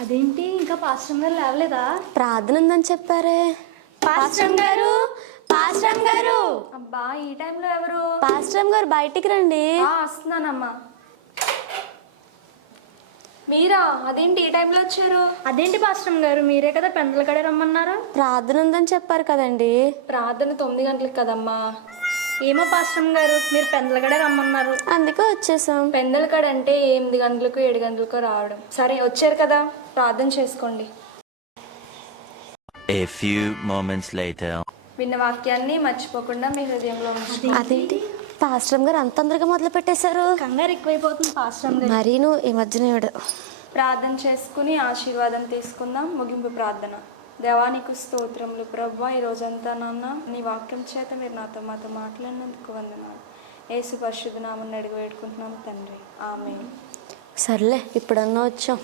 అదేంటి ఇంకా పాస్టర్ గారు లేవలేదా? ప్రార్థన ఉందని చెప్పారే. పాస్టర్ గారు, పాస్టర్ గారు. అబ్బా ఈ టైంలో ఎవరు? పాస్టర్ గారు బయటికి రండి. వస్తున్నానమ్మా. మీరా? అదేంటి ఈ టైంలో వచ్చారు? అదేంటి పాస్టర్ గారు, మీరే కదా పెందల కడే రమ్మన్నారు. ప్రార్థన ఉందని చెప్పారు కదండి. ప్రార్థన 9 గంటలకు కదమ్మా. ఏమో పాస్టర్ గారు, మీరు పెందల కడే రమ్మన్నారు, అందుకే వచ్చేసాం. పెందల కడ అంటే 8 గంటలకు 7 గంటలకు రావడం. సరే వచ్చారు కదా, ప్రార్థన చేసుకోండి. A few moments later. విన్న వాక్యాన్ని మర్చిపోకుండా మీ హృదయంలో ఉంచుకోండి. అదేంటి పాస్టర్ గారు అంత తొందరగా మొదలు పెట్టేశారు? కంగారు ఎక్కువైపోతుంది పాస్టర్ గారు. మరీను ఈ మధ్యన ప్రార్థన చేసుకుని ఆశీర్వాదం తీసుకుందాం. ముగింపు ప్రార్థన. దేవానికి స్తోత్రములు ప్రభువా, ఈ రోజంతా నాన్న నీ వాక్యం చేత మీరు మాతో మాట్లాడినందుకు వందనాలు. యేసు పరిశుద్ధ నామమున అడిగి వేడుకుంటున్నాం తండ్రి, ఆమేన్. సర్లే ఇప్పుడన్నా వచ్చాం.